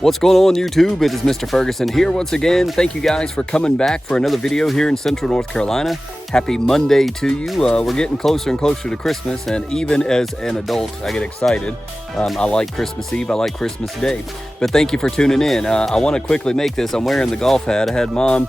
What's going on YouTube? It is Mr. Ferguson here once again. Thank you guys for coming back for another video here in Central North Carolina. Happy Monday to you. We're getting closer and closer to Christmas, and even as an adult, I get excited. I like Christmas Eve, I like Christmas Day. But thank you for tuning in. I want to quickly make this. I'm wearing the golf hat. I had Mom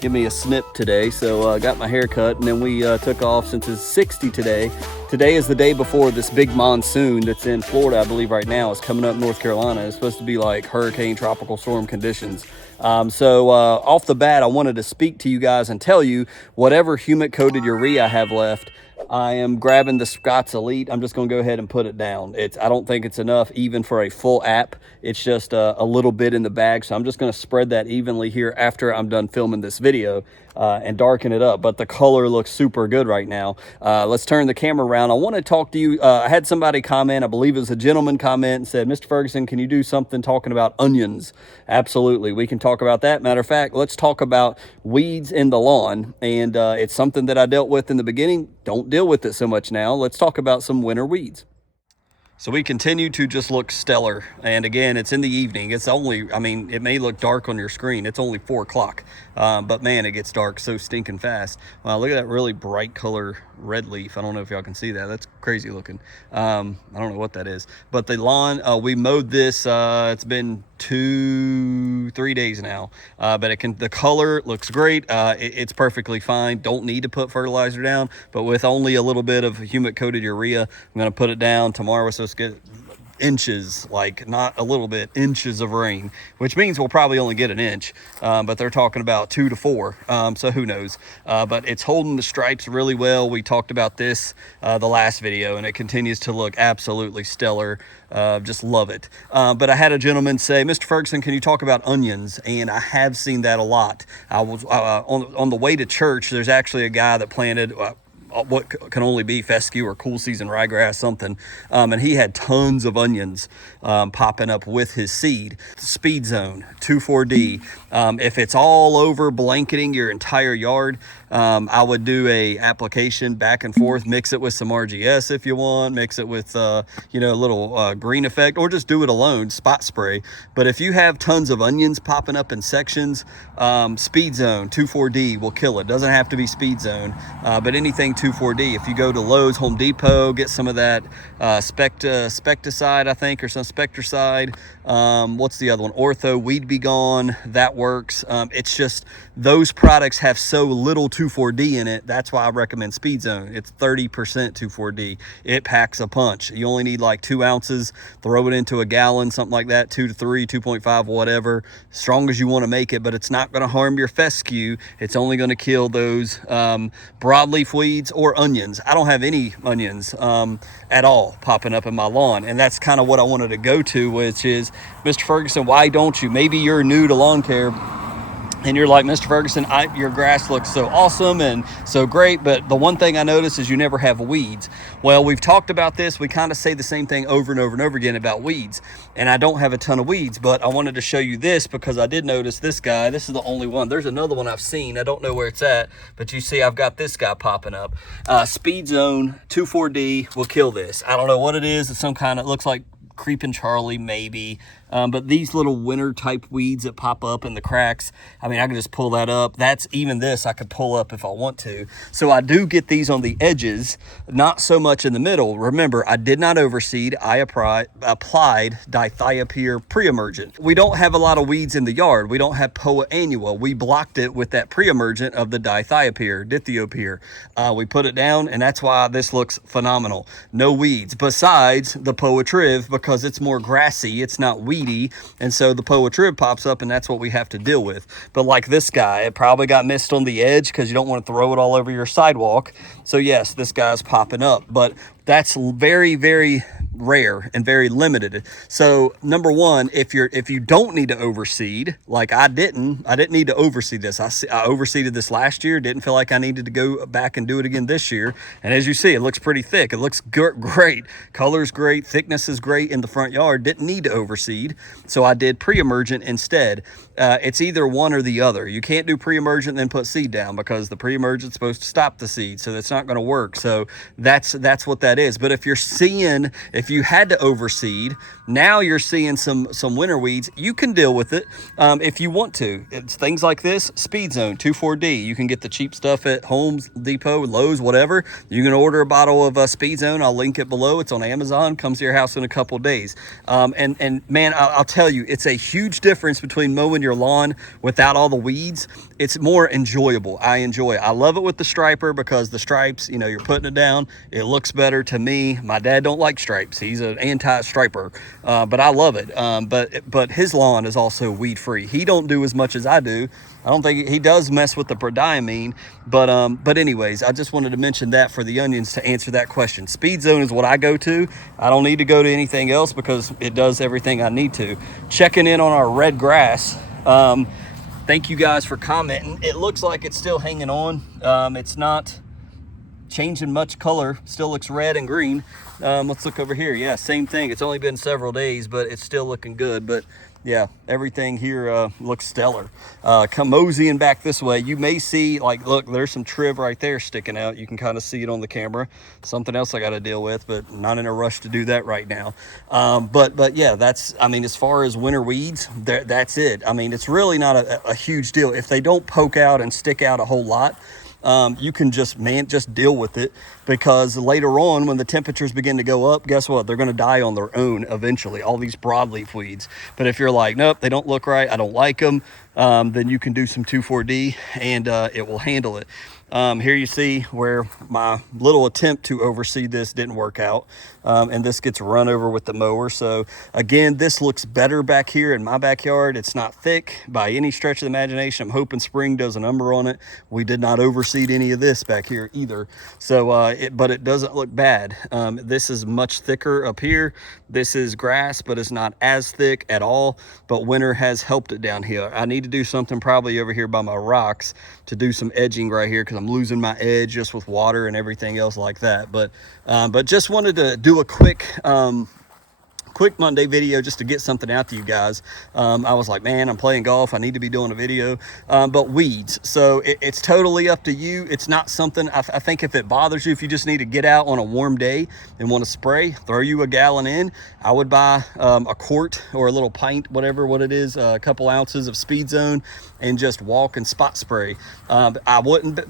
give me a snip today, so I got my hair cut, and then we took off since it's 60 today. Today is the day before this big monsoon that's in Florida, I believe right now. It's coming up North Carolina. It's supposed to be like hurricane tropical storm conditions. So off the bat, I wanted to speak to you guys and tell you whatever humic-coated urea I have left, I am grabbing the Scott's Elite. I'm just going to go ahead and put it down. I don't think it's enough even for a full app. It's just a little bit in the bag. So I'm just going to spread that evenly here after I'm done filming this video and darken it up. But the color looks super good right now. Let's turn the camera around. I want to talk to you. I had somebody comment, I believe it was a gentleman comment, and said, Mr. Ferguson, can you do something talking about onions? Absolutely. We can talk about that. Matter of fact, let's talk about weeds in the lawn. And it's something that I dealt with in the beginning. Don't deal with it so much now. Let's talk about some winter weeds. So we continue to just look stellar. And again, it's in the evening. It's only, I mean, it may look dark on your screen. It's only 4 o'clock. But man, it gets dark so stinking fast. Wow, look at that really bright color red leaf. I don't know if y'all can see that. That's crazy looking. I don't know what that is. But the lawn, we mowed this, it's been 2-3 days now. But the color looks great. It's perfectly fine. Don't need to put fertilizer down. But with only a little bit of humic-coated urea, I'm going to put it down. Tomorrow we're supposed to get inches, like not a little bit, inches of rain, which means we'll probably only get an inch, but they're talking about 2 to 4, so who knows. But it's holding the stripes really well. We talked about this the last video, and it continues to look absolutely stellar. Just love it. But I had a gentleman say, Mr. Ferguson, can you talk about onions? And I have seen that a lot. I was on the way to church. There's actually a guy that planted what can only be fescue or cool season ryegrass, something, and he had tons of onions popping up with his seed. Speed Zone 2,4-D. If it's all over blanketing your entire yard, I would do a application back and forth, mix it with some RGS if you want, mix it with a little green effect, or just do it alone, spot spray. But if you have tons of onions popping up in sections, Speed Zone 2,4-D will kill it. Doesn't have to be Speed Zone, but anything 2,4-D. If you go to Lowe's, Home Depot, get some of that Specticide, I think, or some Spectricide. What's the other one? Ortho Weed Be Gone. That works. It's just those products have so little 2,4-D in it. That's why I recommend Speed Zone. It's 30% 2,4-D. It packs a punch. You only need like 2 ounces. Throw it into a gallon, something like that. 2 to 3, 2.5, whatever. Strong as you want to make it, but it's not going to harm your fescue. It's only going to kill those broadleaf weeds or onions. I don't have any onions at all popping up in my lawn, and that's kind of what I wanted to go to, which is, Mr. Ferguson, why don't you? Maybe you're new to lawn care and you're like, Mr. Ferguson, your grass looks so awesome and so great, but the one thing I notice is you never have weeds. Well, we've talked about this. We kind of say the same thing over and over and over again about weeds, and I don't have a ton of weeds, but I wanted to show you this because I did notice this guy. This is the only one. There's another one I've seen. I don't know where it's at, but you see I've got this guy popping up. Speed Zone 2,4-D will kill this. I don't know what it is. It's some kind of, it looks like Creeping Charlie maybe, but these little winter type weeds that pop up in the cracks, I mean, I can just pull that up. That's even this I could pull up if I want to. So I do get these on the edges, not so much in the middle. Remember, I did not overseed. I applied dithiopyr pre-emergent. We don't have a lot of weeds in the yard. We don't have Poa annua. We blocked it with that pre-emergent of the dithiopyr. We put it down, and that's why this looks phenomenal. No weeds besides the Poa triv, because it's more grassy. It's not weedy. And so the Poa trib pops up, and that's what we have to deal with. But like this guy, it probably got missed on the edge because you don't want to throw it all over your sidewalk. So yes, this guy's popping up, but that's very, very rare and very limited. So number one, if you don't need to overseed, like I didn't need to overseed this. I overseeded this last year, didn't feel like I needed to go back and do it again this year. And as you see, it looks pretty thick. It looks great. Color's great. Thickness is great in the front yard. Didn't need to overseed. So I did pre-emergent instead. It's either one or the other. You can't do pre-emergent and then put seed down because the pre-emergent's supposed to stop the seed. So that's not going to work. So that's what that is. But if you're if you had to overseed, now you're seeing some winter weeds. You can deal with it if you want to. It's things like this, Speed Zone 2,4-D. You can get the cheap stuff at Homes Depot, Lowe's, whatever. You can order a bottle of Speed Zone. I'll link it below. It's on Amazon. Comes to your house in a couple days. And man, I'll tell you, it's a huge difference between mowing your lawn without all the weeds. It's more enjoyable. I enjoy it. I love it with the striper because the stripes, you know, you're putting it down. It looks better to me. My dad don't like stripes. He's an anti-striper, but I love it. But his lawn is also weed free. He don't do as much as I do. I don't think he does mess with the prodiamine, but anyways, I just wanted to mention that for the onions to answer that question. Speed Zone is what I go to. I don't need to go to anything else because it does everything I need to. Checking in on our red grass. Thank you guys for commenting. It looks like it's still hanging on. It's not changing much color, still looks red and green. Let's look over here. Yeah, same thing. It's only been several days, but it's still looking good. But yeah, everything here looks stellar. Come moseying back this way, you may see, like, look, there's some triv right there sticking out. You can kind of see it on the camera. Something else I got to deal with, but not in a rush to do that right now. But yeah, that's, I mean, as far as winter weeds, that's it. I mean, it's really not a huge deal. If they don't poke out and stick out a whole lot, you can just deal with it, because later on when the temperatures begin to go up, guess what? They're going to die on their own eventually, all these broadleaf weeds. But if you're like, nope, they don't look right, I don't like them, then you can do some 2,4-D and it will handle it. Here you see where my little attempt to overseed this didn't work out, and this gets run over with the mower. So again, this looks better back here in my backyard. It's not thick by any stretch of the imagination. I'm hoping spring does a number on it. We did not overseed any of this back here either, so but it doesn't look bad. This is much thicker up here. This is grass, but it's not as thick at all, but winter has helped it down here. I need to do something probably over here by my rocks to do some edging right here, because I'm losing my edge just with water and everything else like that. But just wanted to do a quick Monday video just to get something out to you guys. I was like, man, I'm playing golf, I need to be doing a video. But weeds, so it's totally up to you. It's not something, I think if it bothers you, if you just need to get out on a warm day and want to spray, throw you a gallon in. I would buy a quart or a little pint, whatever what it is, a couple ounces of Speed Zone, and just walk and spot spray. I wouldn't,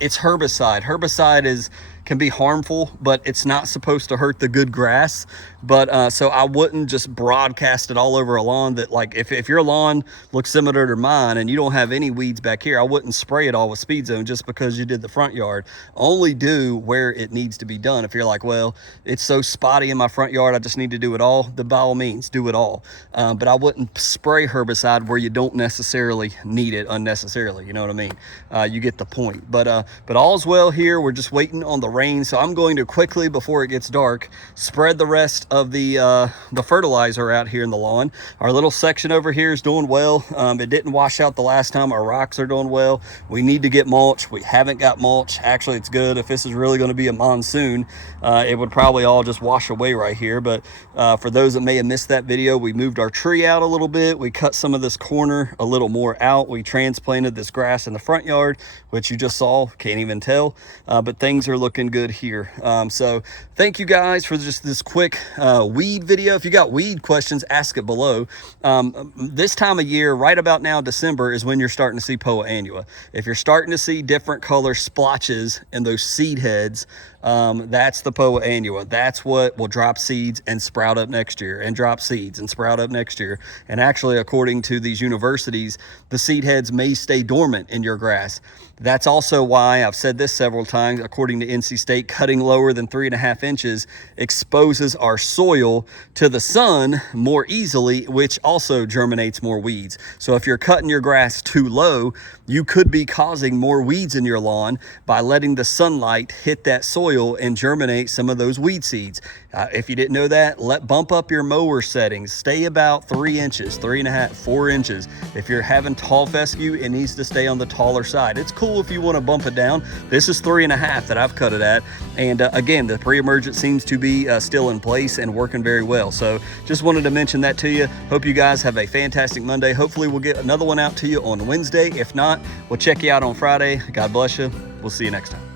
it's herbicide. Herbicide can be harmful, but it's not supposed to hurt the good grass. But so I wouldn't just broadcast it all over a lawn. That, like, if your lawn looks similar to mine and you don't have any weeds back here, I wouldn't spray it all with Speed Zone just because you did the front yard. Only do where it needs to be done. If you're like, well, it's so spotty in my front yard, I just need to do it all, then by all means do it all. But I wouldn't spray herbicide where you don't necessarily need it unnecessarily. You know what I mean? You get the point. But all's well here. We're just waiting on the rain, so I'm going to quickly, before it gets dark, spread the rest of the fertilizer out here in the lawn. Our little section over here is doing well. It didn't wash out the last time. Our rocks are doing well. We need to get mulch. We haven't got mulch. Actually, it's good. If this is really going to be a monsoon, it would probably all just wash away right here. But for those that may have missed that video, we moved our tree out a little bit. We cut some of this corner a little more out. We transplanted this grass in the front yard, which you just saw, can't even tell, but things are looking good here. So thank you guys for just this quick weed video. If you got weed questions, ask it below. This time of year, right about now, December, is when you're starting to see Poa annua. If you're starting to see different color splotches in those seed heads, that's the Poa annua. That's what will drop seeds and sprout up next year, and drop seeds and sprout up next year. And actually, according to these universities, the seed heads may stay dormant in your grass. That's also why I've said this several times, according to NC State, cutting lower than 3.5 inches exposes our soil to the sun more easily, which also germinates more weeds. So if you're cutting your grass too low, you could be causing more weeds in your lawn by letting the sunlight hit that soil and germinate some of those weed seeds. If you didn't know that, bump up your mower settings. Stay about 3 inches, 3.5, 4 inches. If you're having tall fescue, it needs to stay on the taller side. It's cool if you want to bump it down. This is 3.5 that I've cut it at. And again, the pre-emergent seems to be still in place and working very well. So just wanted to mention that to you. Hope you guys have a fantastic Monday. Hopefully we'll get another one out to you on Wednesday. If not, we'll check you out on Friday. God bless you. We'll see you next time.